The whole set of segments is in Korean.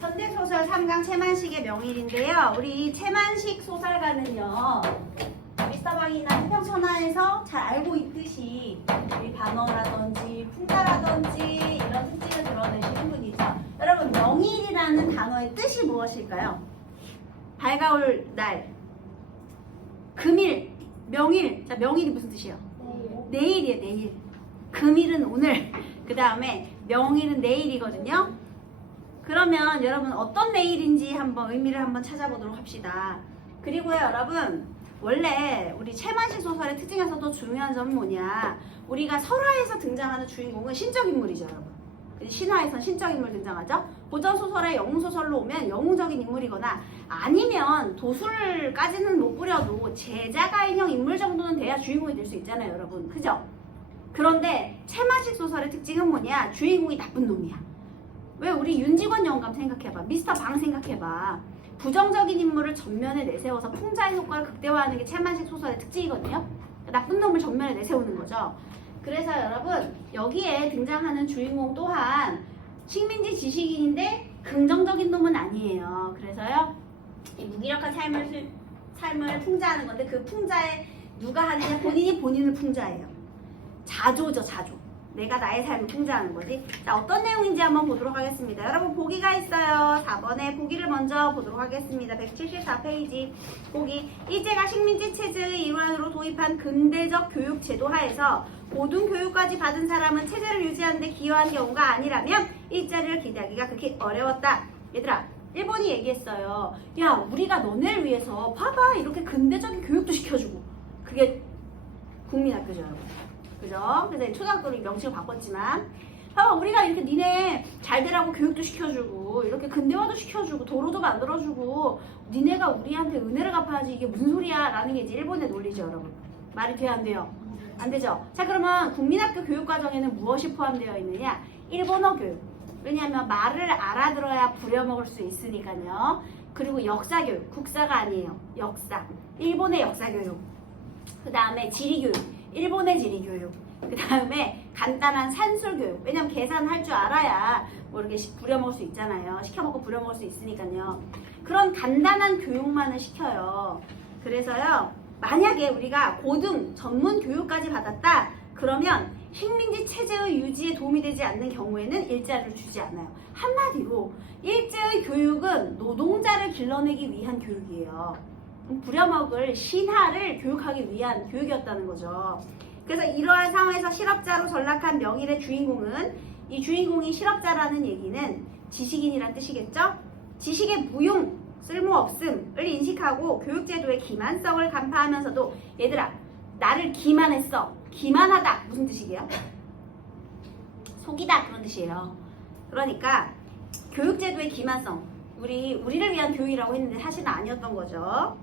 현대소설 3강 채만식의 명일인데요. 우리 채만식 소설가는요. 미스터방이나 태평천하에서 잘 알고 있듯이 우리 반어라든지 풍자라든지 이런 특징을 드러내시는 분이죠. 여러분 명일이라는 단어의 뜻이 무엇일까요? 밝아올 날, 금일, 명일. 자, 명일이 무슨 뜻이에요? 내일이에요, 내일. 금일은 오늘, 그 다음에 명일은 내일이거든요. 그러면 여러분 어떤 내일인지 한번 의미를 한번 찾아보도록 합시다. 그리고요 여러분, 원래 우리 채만식 소설의 특징에서도 중요한 점은 뭐냐, 우리가 설화에서 등장하는 주인공은 신적 인물이죠 여러분. 신화에선 신적 인물 등장하죠. 고전소설에 영웅소설로 오면 영웅적인 인물이거나 아니면 도술까지는 못 부려도 제자가인형 인물 정도는 돼야 주인공이 될 수 있잖아요 여러분. 그죠? 그런데 채만식 소설의 특징은 뭐냐, 주인공이 나쁜 놈이야. 왜? 우리 윤직원 영감 생각해봐, 미스터 방 생각해봐. 부정적인 인물을 전면에 내세워서 풍자의 효과를 극대화하는 게 채만식 소설의 특징이거든요. 나쁜 놈을 전면에 내세우는 거죠. 그래서 여러분 여기에 등장하는 주인공 또한 식민지 지식인인데 긍정적인 놈은 아니에요. 그래서요 이 무기력한 삶을 풍자하는 건데, 그 풍자에 누가 하느냐, 본인이 본인을 풍자해요. 자조죠, 자조. 내가 나의 삶을 풍자하는 거지. 자, 어떤 내용인지 한번 보도록 하겠습니다. 여러분 보기가 있어요. 4번에 보기를 먼저 보도록 하겠습니다. 174페이지 보기. 일제가 식민지 체제의 일환으로 도입한 근대적 교육 제도 하에서 고등교육까지 받은 사람은 체제를 유지하는 데 기여한 경우가 아니라면 일자리를 기대하기가 극히 어려웠다. 얘들아, 일본이 얘기했어요. 야, 우리가 너네를 위해서 봐봐, 이렇게 근대적인 교육도 시켜주고. 그게 국민학교죠 여러분. 그죠? 그래서 초등학교로 명칭을 바꿨지만, 봐봐, 우리가 이렇게 니네 잘 되라고 교육도 시켜주고 이렇게 근대화도 시켜주고 도로도 만들어주고 니네가 우리한테 은혜를 갚아야지 이게 무슨 소리야 라는 게 이제 일본의 논리죠 여러분. 말이 돼요 안 돼요? 안 되죠? 자, 그러면 국민학교 교육과정에는 무엇이 포함되어 있느냐? 일본어 교육. 왜냐하면 말을 알아들어야 부려먹을 수 있으니까요. 그리고 역사교육. 국사가 아니에요, 역사. 일본의 역사교육. 그 다음에 지리교육. 일본의 지리교육. 그 다음에 간단한 산술교육. 왜냐면 계산할 줄 알아야 뭐 이렇게 부려먹을 수 있잖아요. 시켜먹고 부려먹을 수 있으니까요. 그런 간단한 교육만을 시켜요. 그래서요, 만약에 우리가 고등 전문 교육까지 받았다 그러면 식민지 체제의 유지에 도움이 되지 않는 경우에는 일자리를 주지 않아요. 한마디로 일제의 교육은 노동자를 길러내기 위한 교육이에요. 부려먹을 신하를 교육하기 위한 교육이었다는 거죠. 그래서 이러한 상황에서 실업자로 전락한 명일의 주인공은, 이 주인공이 실업자라는 얘기는 지식인이란 뜻이겠죠? 지식의 무용, 쓸모없음을 인식하고 교육제도의 기만성을 간파하면서도, 얘들아 나를 기만했어, 기만하다 무슨 뜻이게요? 속이다 그런 뜻이에요. 그러니까 교육제도의 기만성, 우리를 위한 교육이라고 했는데 사실은 아니었던 거죠.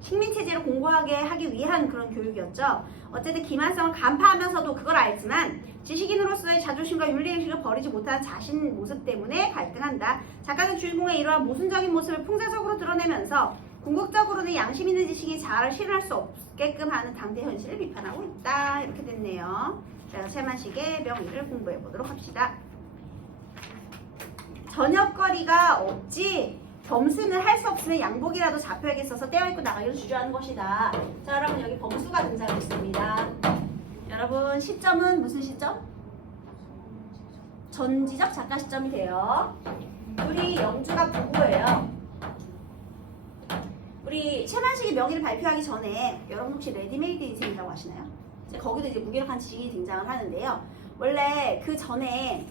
식민체제를 공고하게 하기 위한 그런 교육이었죠. 어쨌든 기만성을 간파하면서도 그걸 알지만 지식인으로서의 자존심과 윤리의식을 버리지 못한 자신 모습 때문에 갈등한다. 작가는 주인공의 이러한 모순적인 모습을 풍자적으로 드러내면서 궁극적으로는 양심 있는 지식이 자아를 실현할 수 없게끔 하는 당대 현실을 비판하고 있다. 이렇게 됐네요. 자, 채만식의 명일을 공부해 보도록 합시다. 저녁거리가 없지 범수는 할 수 없으면 양복이라도 자표에게 써서 떼어입고 나가기를 주저하는 것이다. 자, 여러분 여기 범수가 등장했습니다. 여러분 시점은 무슨 시점? 전지적 작가 시점이 돼요. 우리 영주가 부부예요. 우리 채만식이 명의를 발표하기 전에 여러분 혹시 레디메이드 인생이라고 아시나요? 거기도 이제 무기력한 지식인이 등장을 하는데요. 원래 그 전에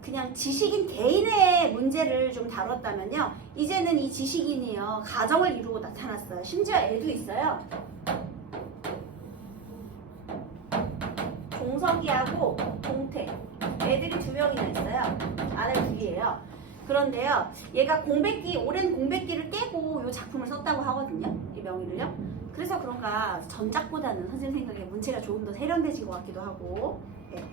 그냥 지식인 개인의 문제를 좀 다뤘다면요, 이제는 이 지식인이요 가정을 이루고 나타났어요. 심지어 애도 있어요. 동석이하고 동태, 애들이 2명이나 있어요. 아내 2개예요. 그런데요, 얘가 오랜 공백기를 깨고 이 작품을 썼다고 하거든요, 이 명의를요. 그래서 그런가 전작보다는 선생님 생각에 문체가 조금 더 세련되진 것 같기도 하고. 네.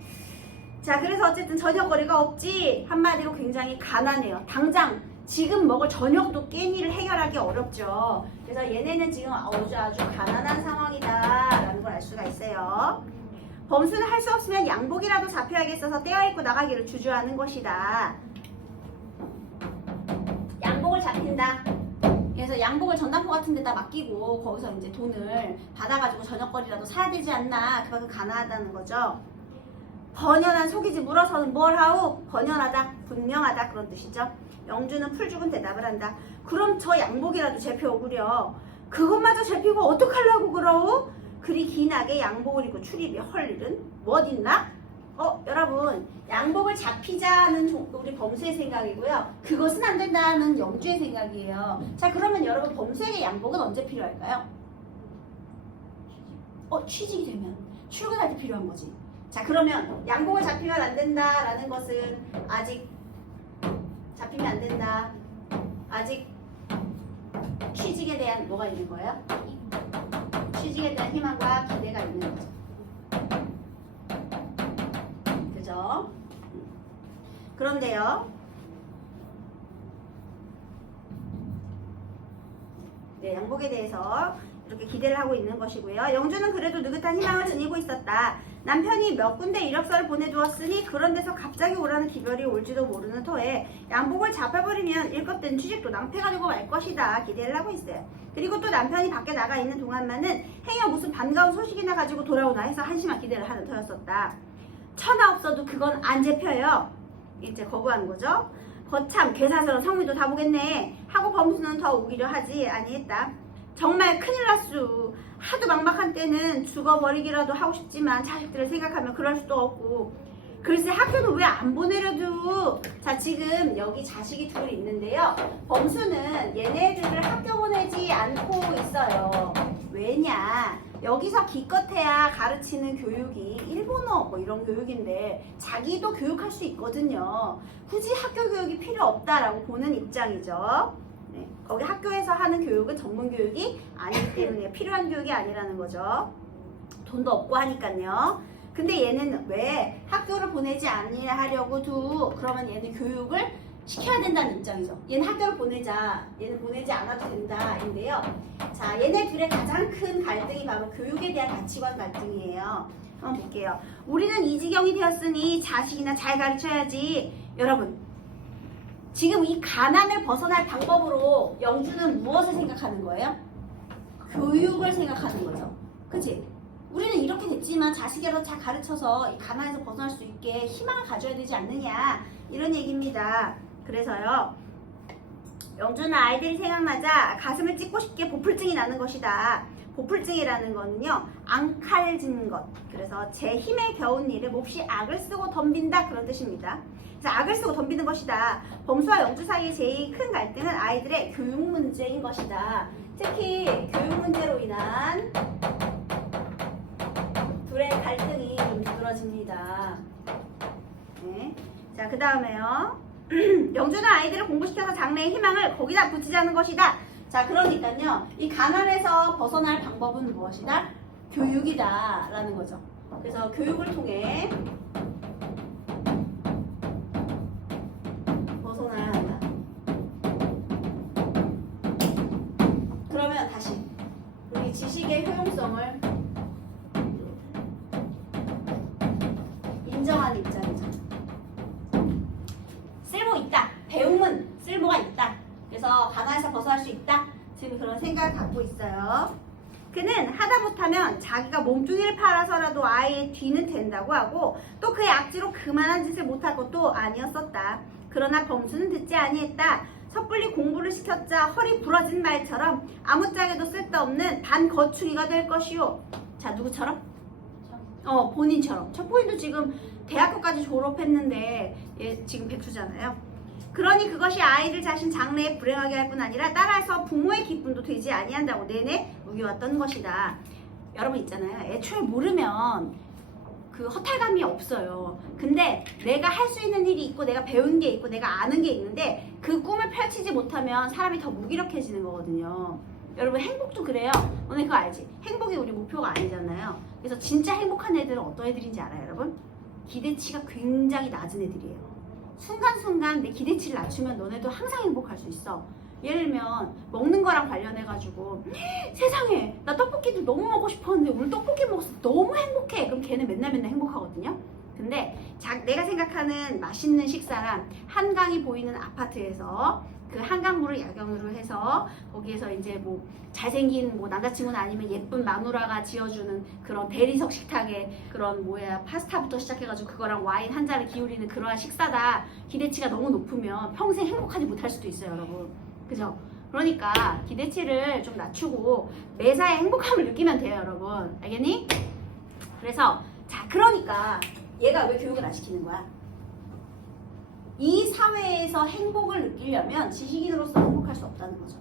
자, 그래서 어쨌든 저녁거리가 없지, 한마디로 굉장히 가난해요. 당장 지금 먹을 저녁도 끼니를 해결하기 어렵죠. 그래서 얘네는 지금 아주 가난한 상황이다 라는 걸 알 수가 있어요. 범수는 할 수 없으면 양복이라도 잡혀야겠어서 떼어입고 나가기를 주저하는 것이다. 잡힌다. 그래서 양복을 전당포 같은 데다 맡기고 거기서 이제 돈을 받아가지고 저녁거리라도 사야 되지 않나. 그만큼 가난하다는 거죠. 번연한 속이지 물어서는 뭘 하오? 번연하다, 분명하다 그런 뜻이죠. 영주는 풀죽은 대답을 한다. 그럼 저 양복이라도 잡혀오구려. 그것마저 잡히고 어떡하려고 그러오? 그리 기나게 양복을 입고 출입이 헐 일은 뭐 있나? 여러분, 양복을 잡히자는 우리 범수의 생각이고요. 그것은 안 된다는 영주의 생각이에요. 자, 그러면 여러분 범수에게 양복은 언제 필요할까요? 취직이 되면 출근할 때 필요한 거지. 자, 그러면 양복을 잡히면 안 된다라는 것은 아직 잡히면 안 된다. 아직 취직에 대한 뭐가 있는 거예요? 취직에 대한 희망과 기대가 있는 거죠. 그죠? 그런데요. 네, 양복에 대해서 이렇게 기대를 하고 있는 것이고요. 영주는 그래도 느긋한 희망을 지니고 있었다. 남편이 몇 군데 이력서를 보내두었으니 그런 데서 갑자기 오라는 기별이 올지도 모르는 터에 양복을 잡아버리면 일겁된 취직도 낭패가 되고 말 것이다. 기대를 하고 있어요. 그리고 또 남편이 밖에 나가 있는 동안만은 행여 무슨 반가운 소식이나 가지고 돌아오나 해서 한심한 기대를 하는 터였었다. 천하 없어도 그건 안 잡혀요. 이제 거부하는 거죠. 거참 괴사스러운 성미도 다 보겠네 하고 범수는 더 우기려 하지 아니했다. 정말 큰일 났수. 하도 막막한 때는 죽어버리기라도 하고 싶지만 자식들을 생각하면 그럴 수도 없고. 글쎄 학교는 왜 안 보내려도. 자, 지금 여기 자식이 둘 있는데요. 범수는 얘네들을 학교 보내지 않고 있어요. 왜냐, 여기서 기껏해야 가르치는 교육이 일본어 뭐 이런 교육인데 자기도 교육할 수 있거든요. 굳이 학교 교육이 필요 없다라고 보는 입장이죠. 네, 거기 학교에서 하는 교육은 전문 교육이 아니기 때문에 필요한 교육이 아니라는 거죠. 돈도 없고 하니까요. 근데 얘는 왜 학교를 보내지 아니하려고도 그러면 얘는 교육을 시켜야 된다는 입장이죠. 얘는 학교를 보내자, 얘는 보내지 않아도 된다 인데요. 자, 얘네 둘의 가장 큰 갈등이 바로 교육에 대한 가치관 갈등이에요. 한번 볼게요. 우리는 이 지경이 되었으니 자식이나 잘 가르쳐야지. 여러분, 지금 이 가난을 벗어날 방법으로 영주는 무엇을 생각하는 거예요? 교육을 생각하는 거죠. 그치? 우리는 이렇게 됐지만 자식이라도 잘 가르쳐서 이 가난에서 벗어날 수 있게 희망을 가져야 되지 않느냐 이런 얘기입니다. 그래서요, 영주는 아이들이 생각나자 가슴을 찢고 싶게 보풀증이 나는 것이다. 보풀증이라는 거는요, 앙칼진 것. 그래서 제 힘에 겨운 일을 몹시 악을 쓰고 덤빈다 그런 뜻입니다. 그래서 악을 쓰고 덤비는 것이다. 범수와 영주 사이의 제일 큰 갈등은 아이들의 교육 문제인 것이다. 특히 교육 문제로 인한 둘의 갈등이 좀 두드러집니다. 네. 자, 그 다음에요. 영주는 아이들을 공부시켜서 장래의 희망을 거기다 붙이자는 것이다. 자, 그러니까요, 이 가난에서 벗어날 방법은 무엇이다? 교육이다 라는 거죠. 그래서 교육을 통해 벗어나야 한다. 그러면 다시 우리 지식의 효용성을 인정하는 입장이죠. 쓸모 있다. 배움은 쓸모가 있다. 그래서 가난에서 벗어날 수 있다. 지금 그런 생각을 갖고 있어요. 그는 하다 못하면 자기가 몸뚱이를 팔아서라도 아이의 뒤는 된다고 하고 또 그의 악지로 그만한 짓을 못할 것도 아니었었다. 그러나 범수는 듣지 아니했다. 섣불리 공부를 시켰자 허리 부러진 말처럼 아무짝에도 쓸데없는 반거추기가 될 것이오. 자, 누구처럼? 본인처럼. 첩보인도 지금 대학교까지 졸업했는데 얘 지금 백수잖아요. 그러니 그것이 아이들 자신 장래에 불행하게 할 뿐 아니라 따라서 부모의 기쁨도 되지 아니한다고 내내 우겨왔던 것이다. 여러분 있잖아요. 애초에 모르면 그 허탈감이 없어요. 근데 내가 할 수 있는 일이 있고 내가 배운 게 있고 내가 아는 게 있는데 그 꿈을 펼치지 못하면 사람이 더 무기력해지는 거거든요. 여러분 행복도 그래요. 너네 그거 알지? 행복이 우리 목표가 아니잖아요. 그래서 진짜 행복한 애들은 어떤 애들인지 알아요, 여러분? 기대치가 굉장히 낮은 애들이에요. 순간순간 내 기대치를 낮추면 너네도 항상 행복할 수 있어. 예를 들면 먹는 거랑 관련해가지고 세상에 나 떡볶이도 너무 먹고 싶었는데 오늘 떡볶이 먹어서 너무 행복해. 그럼 걔는 맨날 행복하거든요. 근데 내가 생각하는 맛있는 식사란 한강이 보이는 아파트에서 그 한강물을 야경으로 해서 거기에서 이제 뭐 잘생긴 뭐 남자친구는 아니면 예쁜 마누라가 지어주는 그런 대리석 식탁에 그런 뭐야 파스타부터 시작해가지고 그거랑 와인 한 잔을 기울이는 그러한 식사다. 기대치가 너무 높으면 평생 행복하지 못할 수도 있어요, 여러분. 그죠? 그러니까 기대치를 좀 낮추고 매사에 행복함을 느끼면 돼요, 여러분. 알겠니? 그래서 자, 그러니까 얘가 왜 교육을 안 시키는 거야? 이 사회에서 행복을 느끼려면 지식인으로서 행복할 수 없다는 거죠.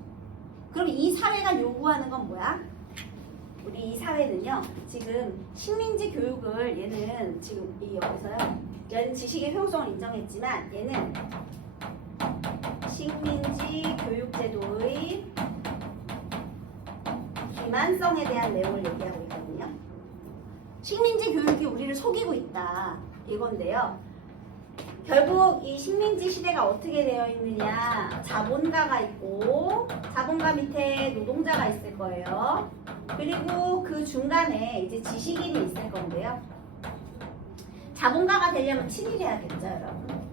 그럼 이 사회가 요구하는 건 뭐야? 우리 이 사회는요, 지금 식민지 교육을 얘는 지금 이 여기서요, 얘는 지식의 효용성을 인정했지만 얘는 식민지 교육제도의 기만성에 대한 내용을 얘기하고 있거든요. 식민지 교육이 우리를 속이고 있다 이건데요. 결국 이 식민지 시대가 어떻게 되어 있느냐, 자본가가 있고 자본가 밑에 노동자가 있을 거예요. 그리고 그 중간에 이제 지식인이 있을 건데요. 자본가가 되려면 친일해야겠죠, 여러분.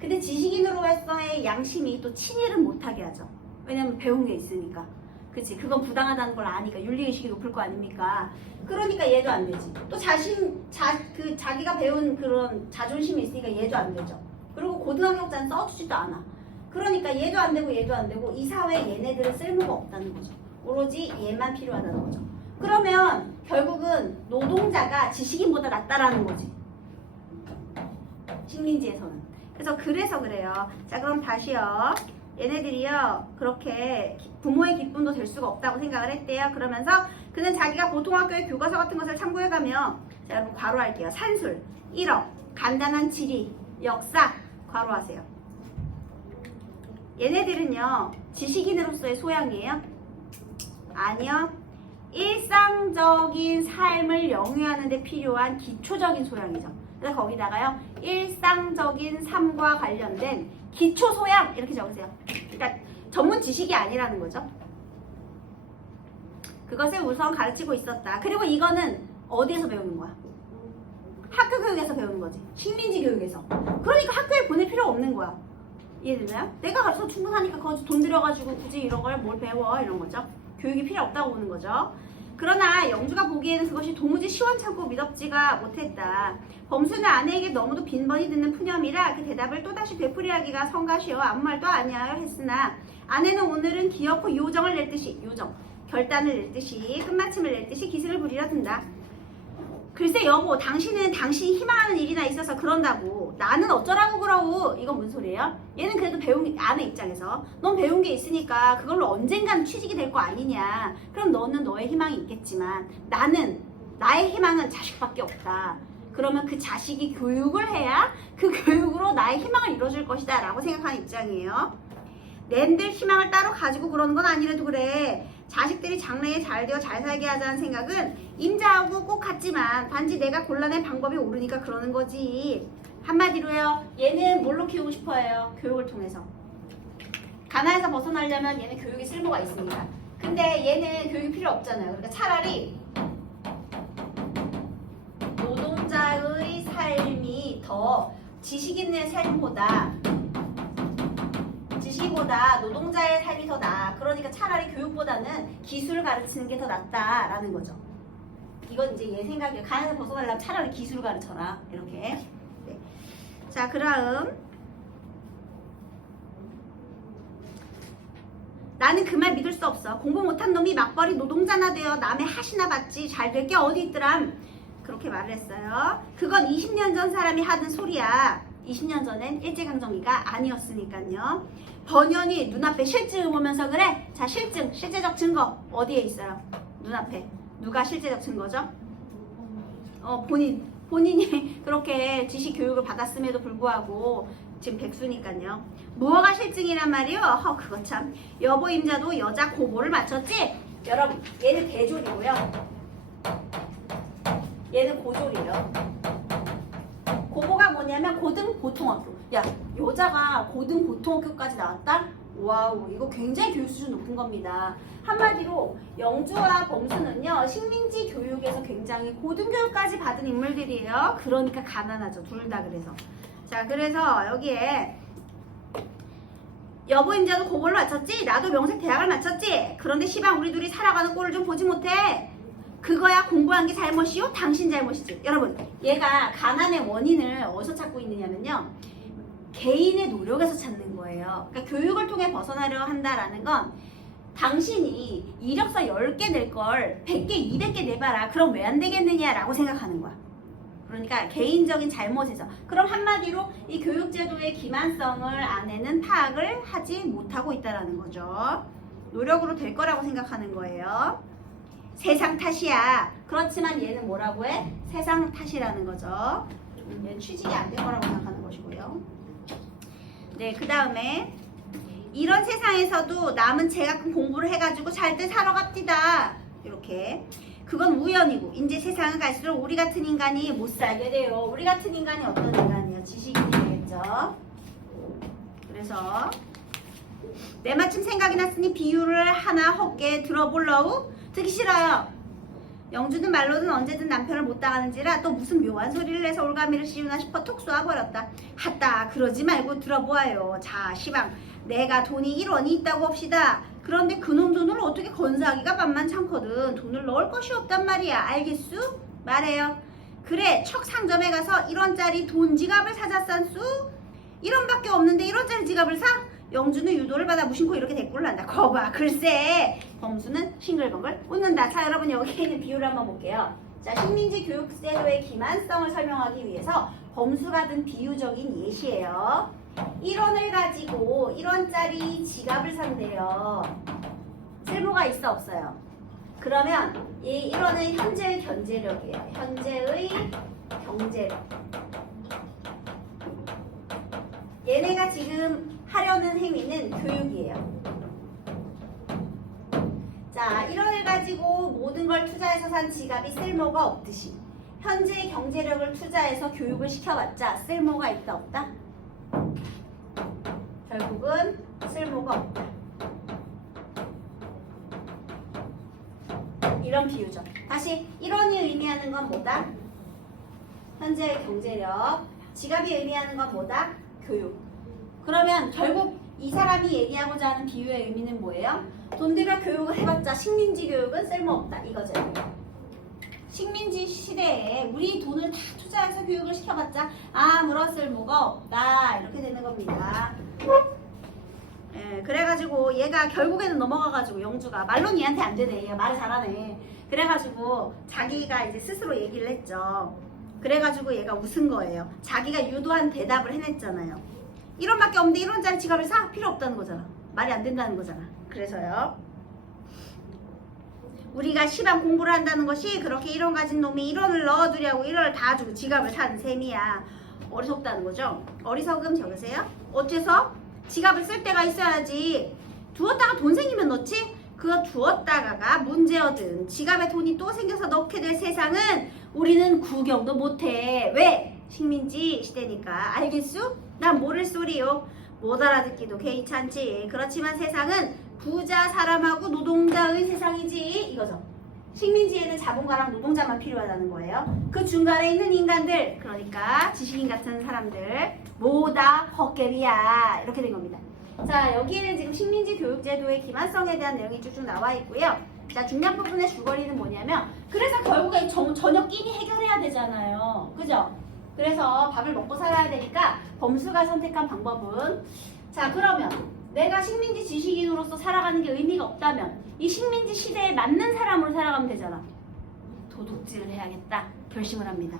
근데 지식인으로서의 양심이 또 친일은 못하게 하죠. 왜냐면 배운 게 있으니까. 그치? 그건 부당하다는 걸 아니까. 윤리의식이 높을 거 아닙니까? 그러니까 얘도 안 되지. 또 자기가 배운 그런 자존심이 있으니까 얘도 안 되죠. 그리고 고등학력자는 써주지도 않아. 그러니까 얘도 안 되고 얘도 안 되고 이 사회에 얘네들은 쓸모가 없다는 거죠. 오로지 얘만 필요하다는 거죠. 그러면 결국은 노동자가 지식인보다 낫다라는 거지. 식민지에서는. 그래서 그래요. 자, 그럼 다시요. 얘네들이요, 그렇게 부모의 기쁨도 될 수가 없다고 생각을 했대요. 그러면서 그는 자기가 보통 학교의 교과서 같은 것을 참고해가며, 자, 여러분 괄호할게요. 산술, 1억, 간단한 지리, 역사, 괄호하세요. 얘네들은요, 지식인으로서의 소양이에요? 아니요. 일상적인 삶을 영위하는 데 필요한 기초적인 소양이죠. 그래서 거기다가요, 일상적인 삶과 관련된 기초 소양 이렇게 적으세요. 그러니까 전문 지식이 아니라는 거죠. 그것을 우선 가르치고 있었다. 그리고 이거는 어디에서 배우는 거야? 학교 교육에서 배우는 거지. 식민지 교육에서. 그러니까 학교에 보낼 필요 없는 거야. 이해되나요? 내가 가르쳐 충분하니까 거기서 돈 들여가지고 굳이 이런 걸 뭘 배워 이런 거죠. 교육이 필요 없다고 보는 거죠. 그러나 영주가 보기에는 그것이 도무지 시원찮고 미덥지가 못했다. 범수는 아내에게 너무도 빈번히 듣는 푸념이라 그 대답을 또다시 되풀이하기가 성가시어 아무 말도 아니하여 했으나 아내는 오늘은 기어코 요정을 낼 듯이 결단을 낼 듯이 끝마침을 낼 듯이 기승을 부리려 든다. 글쎄 여보, 당신은 당신이 희망하는 일이나 있어서 그런다고. 나는 어쩌라고 그러고. 이건 무슨 소리예요? 얘는 그래도 배운 게, 아내 입장에서 넌 배운 게 있으니까 그걸로 언젠간 취직이 될 거 아니냐. 그럼 너는 너의 희망이 있겠지만 나의 희망은 자식밖에 없다. 그러면 그 자식이 교육을 해야 그 교육으로 나의 희망을 이뤄줄 것이다 라고 생각하는 입장이에요. 낸들 희망을 따로 가지고 그러는 건 아니래도 그래. 자식들이 장래에 잘 되어 잘 살게 하자는 생각은 임자하고 꼭 같지만 단지 내가 골라낸 방법이 옳으니까 그러는 거지. 한마디로요, 얘는 뭘로 키우고 싶어해요? 교육을 통해서. 가난에서 벗어나려면 얘는 교육이 쓸모가 있습니다. 근데 얘는 교육이 필요 없잖아요. 그러니까 차라리 노동자의 삶이 더 지식인의 삶보다 노동자의 삶이 더 나아. 그러니까 차라리 교육보다는 기술을 가르치는 게 더 낫다라는 거죠. 이건 이제 얘 생각이에요. 가난에서 벗어나려면 차라리 기술을 가르쳐라. 이렇게. 네. 자, 그다음 나는 그 말 믿을 수 없어. 공부 못한 놈이 맞벌이 노동자나 되어 남의 하시나 받지 잘 될 게 어디 있더람. 그렇게 말을 했어요. 그건 20년 전 사람이 하던 소리야. 20년 전엔 일제강점기가 아니었으니까요. 번연이 눈앞에 실증을 보면서 그래? 자, 실증, 실제적 증거 어디에 있어요? 눈앞에. 누가 실제적 증거죠? 본인이 그렇게 지식 교육을 받았음에도 불구하고 지금 백수니까요. 무엇가 실증이란 말이요? 그거 참. 여보 임자도 여자 고보를 맞췄지? 여러분, 얘는 대졸이고요. 얘는 고졸이에요. 고보가 뭐냐면 고등보통학교. 야, 여자가 고등보통학교까지 나왔다? 와우, 이거 굉장히 교육 수준 높은 겁니다. 한마디로 영주와 범수는요, 식민지 교육에서 굉장히 고등교육까지 받은 인물들이에요. 그러니까 가난하죠, 둘 다. 그래서 자, 그래서 여기에 여보 임자도 그걸로 맞췄지? 나도 명색 대학을 맞췄지? 그런데 시방 우리 둘이 살아가는 꼴을 좀 보지 못해? 그거야 공부한 게 잘못이요? 당신 잘못이지. 여러분, 얘가 가난의 원인을 어디서 찾고 있느냐면요, 개인의 노력에서 찾는 거예요. 그러니까 교육을 통해 벗어나려 한다라는 건, 당신이 이력서 10개 낼 걸 100개, 200개 내봐라. 그럼 왜 안 되겠느냐라고 생각하는 거야. 그러니까 개인적인 잘못에서. 그럼 한마디로 이 교육제도의 기만성을 아내는 파악을 하지 못하고 있다는 거죠. 노력으로 될 거라고 생각하는 거예요. 세상 탓이야. 그렇지만 얘는 뭐라고 해? 세상 탓이라는 거죠. 얘는 취직이 안 될 거라고 생각하는 것이고요. 네, 그 다음에 이런 세상에서도 남은 제가끔 공부를 해가지고 잘들 살아갑디다. 이렇게. 그건 우연이고 이제 세상은 갈수록 우리 같은 인간이 못 살게 돼요. 우리 같은 인간이 어떤 인간이요? 지식인이겠죠. 그래서 내 마침 생각이 났으니 비유를 하나 헛게 들어볼라우? 듣기 싫어요. 영주는 말로는 언제든 남편을 못 당하는지라 또 무슨 묘한 소리를 내서 올가미를 씌우나 싶어 톡 쏘아버렸다. 핫다 그러지 말고 들어보아요. 자 시방 내가 돈이 1원이 있다고 합시다. 그런데 그놈 돈을 어떻게 건사하기가 만만찮거든. 돈을 넣을 것이 없단 말이야. 알겠수? 말해요. 그래 척 상점에 가서 1원짜리 돈 지갑을 사자싼수? 1원밖에 없는데 1원짜리 지갑을 사? 영주는 유도를 받아 무심코 이렇게 대꾸를 한다. 거봐 글쎄. 범수는 싱글벙글 웃는다. 자 여러분 여기에 있는 비유를 한번 볼게요. 자 식민지 교육제도의 기만성을 설명하기 위해서 범수가 든 비유적인 예시예요. 1원을 가지고 1원짜리 지갑을 산대요. 쓸모가 있어 없어요? 그러면 이 1원은 현재의 경제력이에요. 현재의 경제력. 얘네가 지금 하려는 행위는 교육이에요. 자, 1원을 가지고 모든 걸 투자해서 산 지갑이 쓸모가 없듯이 현재의 경제력을 투자해서 교육을 시켜봤자 쓸모가 있다 없다? 결국은 쓸모가 없다. 이런 비유죠. 다시 1원이 의미하는 건 뭐다? 현재의 경제력. 지갑이 의미하는 건 뭐다? 교육. 그러면 결국 이 사람이 얘기하고자 하는 비유의 의미는 뭐예요? 돈 들여 교육을 해봤자 식민지 교육은 쓸모없다 이거죠. 식민지 시대에 우리 돈을 다 투자해서 교육을 시켜봤자 아무런 쓸모가 없다 이렇게 되는 겁니다. 예, 그래가지고 얘가 결국에는 넘어가가지고 영주가 말로는 얘한테 안 되네. 얘가 말을 잘하네. 그래가지고 자기가 이제 스스로 얘기를 했죠. 그래가지고 얘가 웃은 거예요. 자기가 유도한 대답을 해냈잖아요. 1원밖에 없는데 1원짜리 지갑을 사? 필요 없다는 거잖아. 말이 안 된다는 거잖아. 그래서요. 우리가 시방 공부를 한다는 것이 그렇게 1원 가진 놈이 1원을 넣어두려고 1원을 다 주고 지갑을 사는 셈이야. 어리석다는 거죠. 어리석음 적으세요. 어째서? 지갑을 쓸 때가 있어야지. 두었다가 돈 생기면 넣지? 그거 두었다가가 문제거든. 지갑에 돈이 또 생겨서 넣게 될 세상은 우리는 구경도 못해. 왜? 식민지 시대니까. 알겠수? 난 모를 소리요. 못 알아듣기도 개의찮지. 그렇지만 세상은 부자 사람하고 노동자의 세상이지 이거죠. 식민지에는 자본가랑 노동자만 필요하다는 거예요. 그 중간에 있는 인간들, 그러니까 지식인 같은 사람들 모다 헛개비야 이렇게 된 겁니다. 자 여기에는 지금 식민지 교육제도의 기만성에 대한 내용이 쭉쭉 나와 있고요. 자 중요한 부분의 줄거리는 뭐냐면 그래서 결국에 저녁 끼니 해결해야 되잖아요. 그죠? 그래서 밥을 먹고 살아야 되니까 범수가 선택한 방법은 자 그러면 내가 식민지 지식인으로서 살아가는 게 의미가 없다면 이 식민지 시대에 맞는 사람으로 살아가면 되잖아. 도둑질을 해야겠다 결심을 합니다.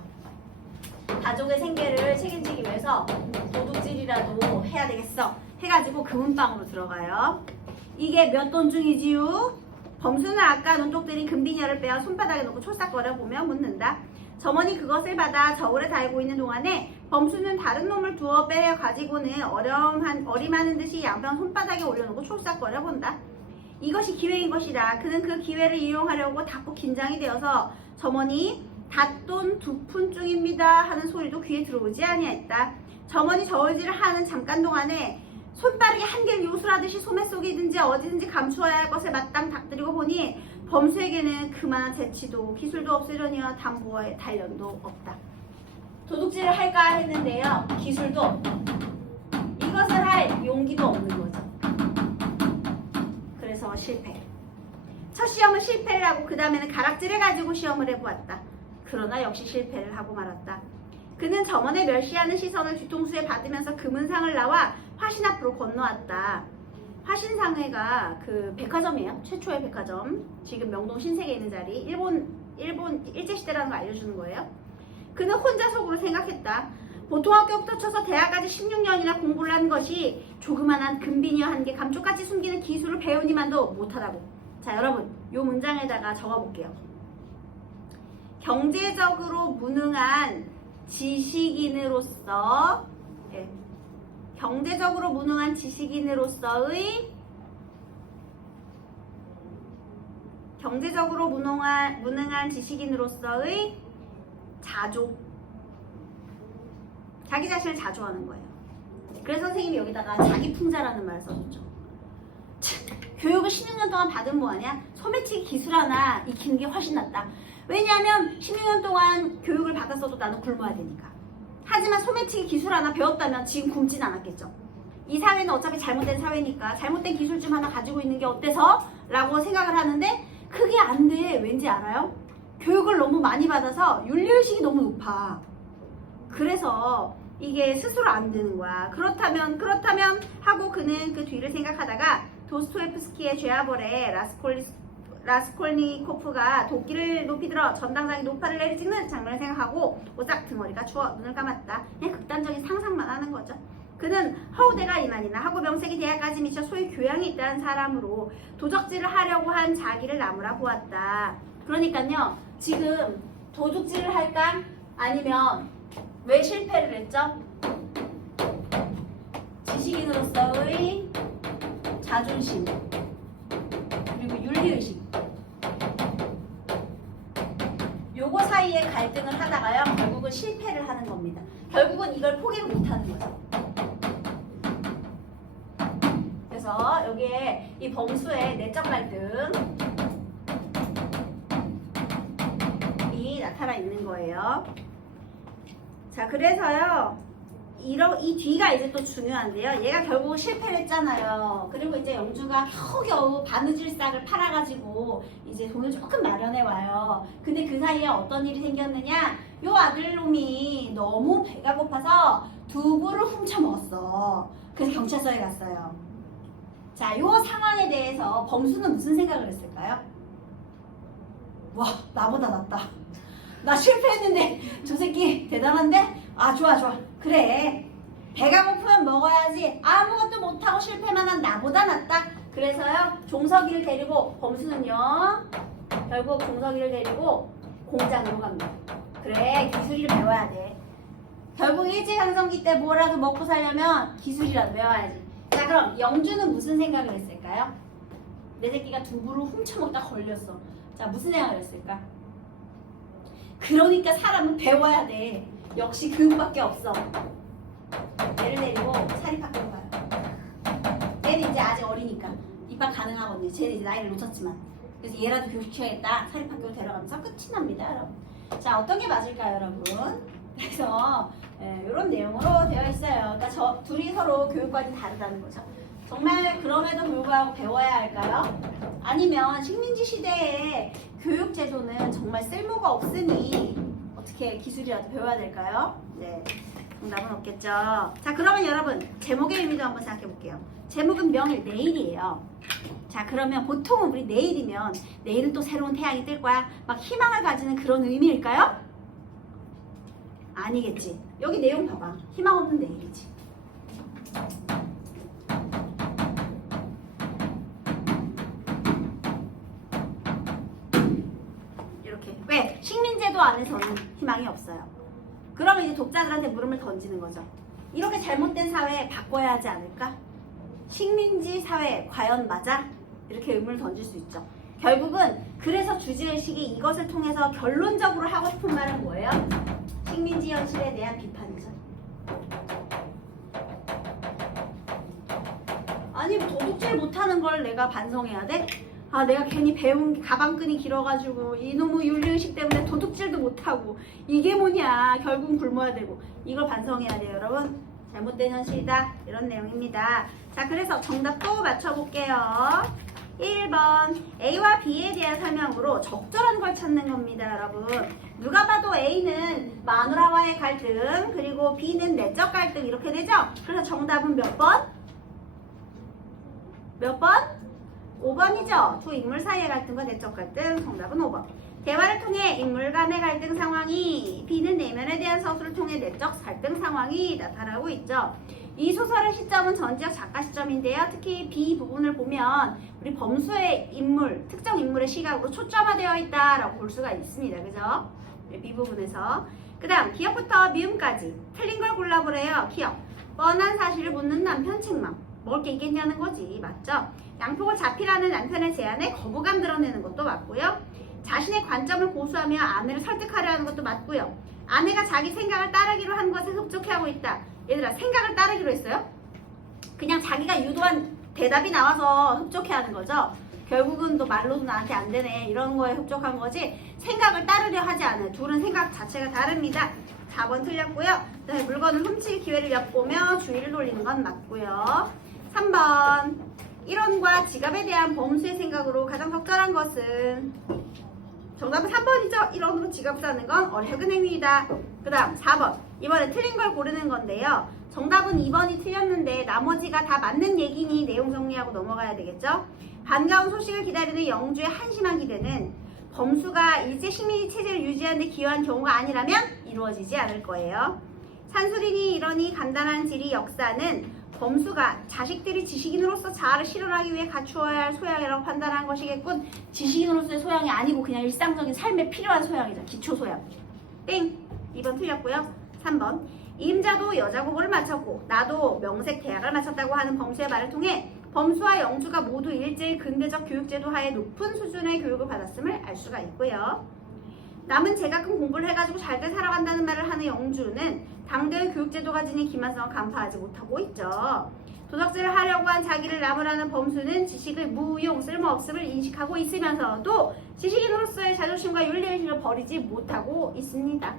가족의 생계를 책임지기 위해서 도둑질이라도 해야 되겠어 해가지고 금은방으로 들어가요. 이게 몇 돈 중이지요? 범수는 아까 눈독들인 금비녀를 빼어 손바닥에 놓고 촐싹거려 보며 묻는다. 점원이 그것을 받아 저울에 달고 있는 동안에 범수는 다른 놈을 두어 빼려 가지고는 어림하는 듯이 양평 손바닥에 올려놓고 촐싹거려 본다. 이것이 기회인 것이라 그는 그 기회를 이용하려고 닫고 긴장이 되어서 점원이 닷돈 2푼중입니다 하는 소리도 귀에 들어오지 아니했다. 점원이 저울질을 하는 잠깐 동안에 손빠르게 한 개를 요술하듯이 소매 속이든지 어디든지 감추어야 할 것을 마땅 닥들이고 보니 범수에게는 그만한 재치도 기술도 없으려니와 담보의 단련도 없다. 도둑질을 할까 했는데요. 기술도 없다. 이것을 할 용기도 없는 거죠. 실패. 첫 시험은 실패를 하고 그 다음에는 가락지를 가지고 시험을 해보았다. 그러나 역시 실패를 하고 말았다. 그는 점원의 멸시하는 시선을 뒤통수에 받으면서 금은상을 나와 화신 앞으로 건너왔다. 화신상회가 그 백화점이에요. 최초의 백화점. 지금 명동 신세계에 있는 자리. 일본 일제시대라는 걸 알려주는 거예요. 그는 혼자 속으로 생각했다. 보통 학교부터 쳐서 대학까지 16년이나 공부를 한 것이 조그만한 금비녀 한 개 감쪽같이 숨기는 기술을 배우니만도 못하다고. 자, 여러분, 이 문장에다가 적어볼게요. 경제적으로 무능한 지식인으로서, 경제적으로 무능한 지식인으로서의 자조. 자기 자신을 자조하는 거예요. 그래서 선생님이 여기다가 자기풍자라는 말을 써줬죠. 교육을 16년 동안 받은 뭐 아니야? 소매치기 기술 하나 익히는 게 훨씬 낫다. 왜냐하면 16년 동안 교육을 받았어도 나는 굶어야 되니까. 하지만 소매치기 기술 하나 배웠다면 지금 굶진 않았겠죠. 이 사회는 어차피 잘못된 사회니까 잘못된 기술 좀 하나 가지고 있는 게 어때서? 라고 생각을 하는데 그게 안 돼. 왠지 알아요? 교육을 너무 많이 받아서 윤리의식이 너무 높아. 그래서 이게 스스로 안 되는 거야. 그렇다면 하고 그는 그 뒤를 생각하다가 도스토옙스키의 죄아벌에 라스콜니코프가 도끼를 높이 들어 전당장이 노파를 내리찍는 장면을 생각하고 오싹 등허리가 추워 눈을 감았다. 그냥 극단적인 상상만 하는 거죠. 그는 허우대가 이만이나 하고 명색이 대학까지 미쳐 소위 교양이 있다는 사람으로 도적질을 하려고 한 자기를 나무라 보았다. 그러니까요, 지금 도둑질을 할까? 아니면 왜 실패를 했죠? 지식인으로서의 자존심 그리고 윤리의식 요거 사이에 갈등을 하다가요 결국은 실패를 하는 겁니다. 결국은 이걸 포기를 못하는 거죠. 그래서 여기에 이 범수의 내적 갈등이 나타나 있는 거예요. 자, 그래서요 이 뒤가 이제 또 중요한데요. 얘가 결국 실패를 했잖아요. 그리고 이제 영주가 겨우겨우 바느질 싹을 팔아가지고 이제 돈을 조금 마련해 와요. 근데 그 사이에 어떤 일이 생겼느냐? 요 아들놈이 너무 배가 고파서 두부를 훔쳐 먹었어. 그래서 경찰서에 갔어요. 자, 요 상황에 대해서 범수는 무슨 생각을 했을까요? 와, 나보다 낫다. 나 실패했는데 저 새끼 대단한데? 아, 좋아. 그래. 배가 고프면 먹어야지. 아무것도 못하고 실패만 한 나보다 낫다. 그래서요, 종석이를 데리고, 범수는요, 결국 종석이를 데리고 공장으로 갑니다. 그래, 기술을 배워야 돼. 결국 일제강점기 때 뭐라도 먹고 살려면 기술이라도 배워야지. 자, 그럼 영주는 무슨 생각을 했을까요? 내 새끼가 두부를 훔쳐먹다 걸렸어. 자, 무슨 생각을 했을까? 그러니까 사람은 배워야 돼. 역시 교육밖에 없어. 얘를 데리고 사립학교로 가요. 얘는 이제 아직 어리니까 입학 가능하거든요. 쟤는 이제 나이를 놓쳤지만. 그래서 얘라도 교육시켜야겠다. 사립학교로 데려가면서 끝이 납니다, 여러분. 자, 어떤 게 맞을까요, 여러분? 그래서 이런 내용으로 되어 있어요. 그러니까 둘이 서로 교육관이 다르다는 거죠. 정말 그럼에도 불구하고 배워야 할까요? 아니면 식민지 시대의 교육 제도는 정말 쓸모가 없으니 어떻게 기술이라도 배워야 될까요? 네, 정답은 없겠죠. 자, 그러면 여러분 제목의 의미도 한번 생각해 볼게요. 제목은 명일, 내일이에요. 자, 그러면 보통은 우리 내일이면 내일은 또 새로운 태양이 뜰 거야. 막 희망을 가지는 그런 의미일까요? 아니겠지. 여기 내용 봐봐. 희망 없는 내일이지. 이렇게. 왜? 식민제도 안에서는 희망이 없어요. 그러면 이제 독자들한테 물음을 던지는 거죠. 이렇게 잘못된 사회 바꿔야 하지 않을까? 식민지 사회 과연 맞아? 이렇게 의문을 던질 수 있죠. 결국은 그래서 주지의식이 이것을 통해서 결론적으로 하고 싶은 말은 뭐예요? 식민지 현실에 대한 비판이죠. 아니, 도둑질 못하는 걸 내가 반성해야 돼? 아, 내가 괜히 배운 가방끈이 길어가지고 이놈의 윤리의식 때문에 도둑질도 못하고 이게 뭐냐, 결국은 굶어야 되고, 이걸 반성해야 돼요, 여러분. 잘못된 현실이다, 이런 내용입니다. 자, 그래서 정답 또 맞춰볼게요. 1번 A와 B에 대한 설명으로 적절한 걸 찾는 겁니다, 여러분. 누가 봐도 A는 마누라와의 갈등, 그리고 B는 내적 갈등 이렇게 되죠? 그래서 정답은 몇 번? 몇 번? 5번이죠. 두 인물 사이의 갈등과 내적 갈등. 정답은 5번. 대화를 통해 인물 간의 갈등 상황이, B는 내면에 대한 서술을 통해 내적 갈등 상황이 나타나고 있죠. 이 소설의 시점은 전지적 작가 시점인데요. 특히 B 부분을 보면 우리 범수의 인물, 특정 인물의 시각으로 초점화되어 있다라고 볼 수가 있습니다. 그죠? B 부분에서. 그 다음 기억부터 미음까지 틀린 걸 골라보래요. 기억. 뻔한 사실을 묻는 남편 책망. 먹을 게 있겠냐는 거지. 맞죠? 양폭을 잡히라는 남편의 제안에 거부감 드러내는 것도 맞고요. 자신의 관점을 고수하며 아내를 설득하려 하는 것도 맞고요. 아내가 자기 생각을 따르기로 한 것에 흡족해하고 있다. 얘들아, 생각을 따르기로 했어요? 그냥 자기가 유도한 대답이 나와서 흡족해하는 거죠. 결국은 또 말로도 나한테 안 되네 이런 거에 흡족한 거지 생각을 따르려 하지 않아요. 둘은 생각 자체가 다릅니다. 4번 틀렸고요. 그다음에 물건을 훔칠 기회를 엿보며 주의를 돌리는 건 맞고요. 3번 1원과 지갑에 대한 범수의 생각으로 가장 적절한 것은 정답은 3번이죠. 1원으로 지갑 사는 건 어리석은 행위이다. 그 다음 4번 이번에 틀린 걸 고르는 건데요. 정답은 2번이 틀렸는데 나머지가 다 맞는 얘기니 내용 정리하고 넘어가야 되겠죠. 반가운 소식을 기다리는 영주의 한심한 기대는 범수가 일제 식민지 체제를 유지하는 데 기여한 경우가 아니라면 이루어지지 않을 거예요. 산술인이 이러니 간단한 지리 역사는 범수가 자식들이 지식인으로서 자아를 실현하기 위해 갖추어야 할 소양이라고 판단한 것이겠군. 지식인으로서의 소양이 아니고 그냥 일상적인 삶에 필요한 소양이죠. 기초 소양. 땡! 2번 틀렸고요. 3번 임자도 여자 고고를 마쳤고 나도 명색 대학을 마쳤다고 하는 범수의 말을 통해 범수와 영주가 모두 일제의 근대적 교육제도 하에 높은 수준의 교육을 받았음을 알 수가 있고요. 남은 제각금 공부를 해가지고 잘들 살아간다는 말을 하는 영주는 당대의 교육제도가 지닌 기만성을 간파하지 못하고 있죠. 도덕질을 하려고 한 자기를 나무라는 범수는 지식을 무용, 쓸모없음을 인식하고 있으면서도 지식인으로서의 자존심과 윤리의식을 버리지 못하고 있습니다.